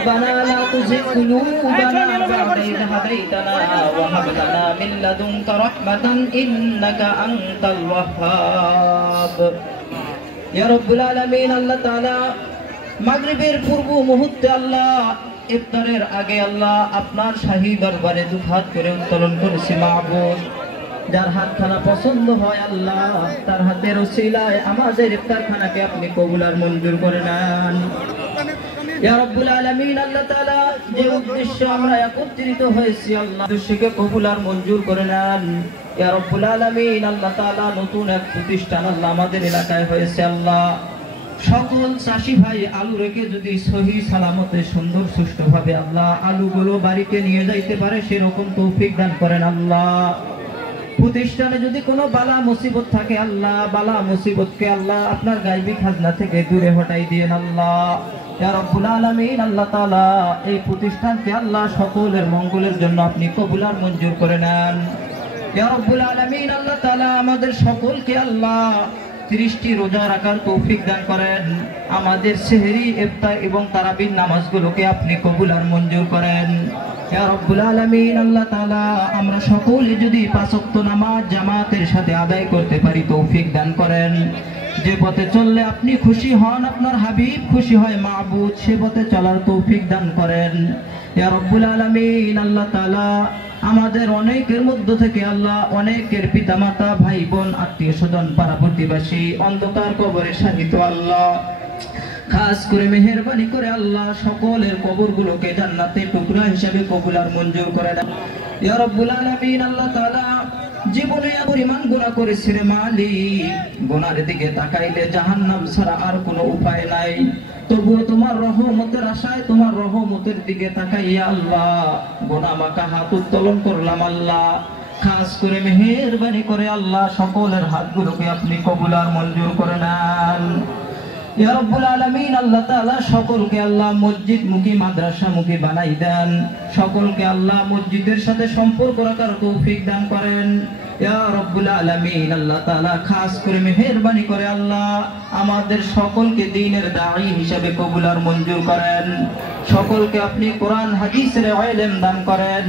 ربنا لا تزغ قلوبنا بعد إذ هديتنا وهب لنا من لدنك رحمة إنك أنت الوهاب يا رب العالمين আল্লাহ তাআলা মাগরিবের পূর্ব মুহূর্তে আল্লাহ ইফতারের আগে আল্লাহ আপনার শাহী দরবারে দুহাত করে উত্তোলন করেছি মাবুদ যার হাতখানা পছন্দ হয় আল্লাহ তার হাতের ওসিলায় আমাদের ইফতারখানাকে আপনি কবুল আর মঞ্জুর করে নেন ইয়া রাব্বুল আলামিন আল্লাহ তাআলা যে উদ্দেশ্যে আমরা একত্রিত হয়েছি আল্লাহ উদ্দেশ্যকে কবুল আর মঞ্জুর করে নেন ইয়া রাব্বুল আলামিন আল্লাহ তাআলা নতুন এক প্রতিষ্ঠান আল্লাহ আমাদের এলাকায় হয়েছে আল্লাহ সকল চাষি ভাই আলু রেখে যদি সহি সালামতে সুন্দর সুষ্ঠুভাবে আল্লাহ আলুগুলো বাড়িতে নিয়ে যাইতে পারে সেরকম তৌফিক দান করেন আল্লাহ প্রতিষ্ঠানে যদি কোনো বালা মুসিবত থাকে আল্লাহ বালা মুসিবতকে আল্লাহ আপনার গায়বী খাজনা থেকে দূরে হটাই দিয়েন আল্লাহ ইয়া রাব্বুল আলামিন আল্লাহ তাআলা এই প্রতিষ্ঠানকে আল্লাহ সকলের মঙ্গলের জন্য আপনি কবুল আর মঞ্জুর করে নেন ইয়া রাব্বুল আলামিন আল্লাহ তাআলা আমাদের সকলকে আল্লাহ 30টি রোজা রাখার তৌফিক দান করেন আমাদের সেহরি ইফতার এবং তারাবির নামাজগুলোকে আপনি কবুল আর মঞ্জুর করেন ইয়া রাব্বুল আলামিন আল্লাহ তাআলা আমরা সকলে যদি 5 ওয়াক্ত নামাজ জামাতের সাথে আদায় করতে পারি তৌফিক দান করেন যে পথে চললে আপনি খুশি হন আপনার হাবিব খুশি হয় মাবুদ সে পথে চলার তৌফিক দান করেন ইয়া রাব্বুল আলামিন আল্লাহ তাআলা আমাদের অনেকের মধ্য থেকে আল্লাহ অনেকের পিতামাতা ভাই বোন আত্মীয় স্বজন পাড়া প্রতিবেশী অন্ধকার কবরে শাহিত আল্লাহ খাস করে মেহেরবানি করে আল্লাহ সকলের কবরগুলোকে জান্নাতের টুকরা হিসেবে কবুল আর মঞ্জুর করে দেন ইয়া রাব্বুল আলামিন আল্লাহ তাআলা জীবনে পরিমাণ গুনাহ করেছি রে মালিক গুনার দিকে তাকাইলে জাহান্নাম ছাড়া আর কোনো উপায় নাই তবুও তোমার রহমতের আশায় তোমার রহমতের দিকে তাকাইয়া আল্লাহ গুনাহ মাখা হাত উত্তোলন করলাম আল্লাহ খাস করে মেহেরবানি করে আল্লাহ সকলের হাতগুলোকে আপনি কবুল আর মঞ্জুর করে নেন ইয়া রাব্বুল আলামিন আল্লাহ তাআলা সকলকে আল্লাহ মসজিদ মুখী মাদ্রাসা মুখী বানাই দেন সকলকে আল্লাহ মসজিদের সাথে সম্পর্ক রাখার তৌফিক দান করেন ইয়া রাব্বুল আলামিন আল্লাহ তাআলা খাস করে মেহেরবানি করে আল্লাহ আমাদের সকলকে দ্বীনের দাঈ হিসেবে কবুল আর মঞ্জুর করেন সকলকে আপনি কোরআন হাদিসের ইলম দান করেন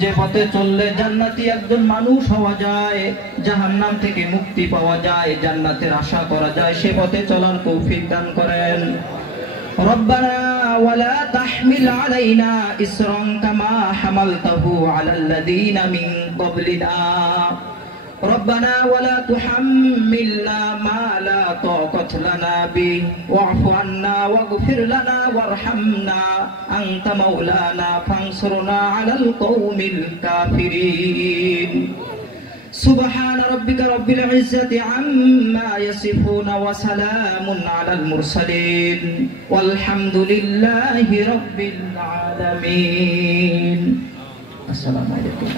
যে পথে চললে জান্নাতি একজন মানুষ হওয়া যায় জাহান্নাম থেকে মুক্তি পাওয়া যায় জান্নাতের আশা করা যায় সে পথে চলার তৌফিক দান করেন ربنا ولا تحمل علينا إصرا كما حملته على الذين من قبلنا ربنا ولا تحملنا ما لا طاقة لنا به واعف عنا واغفر لنا وارحمنا أنت مولانا فانصرنا على القوم الكافرين سبحان ربك رب العزة عما يصفون وسلام على المرسلين والحمد لله رب العالمين السلام عليكم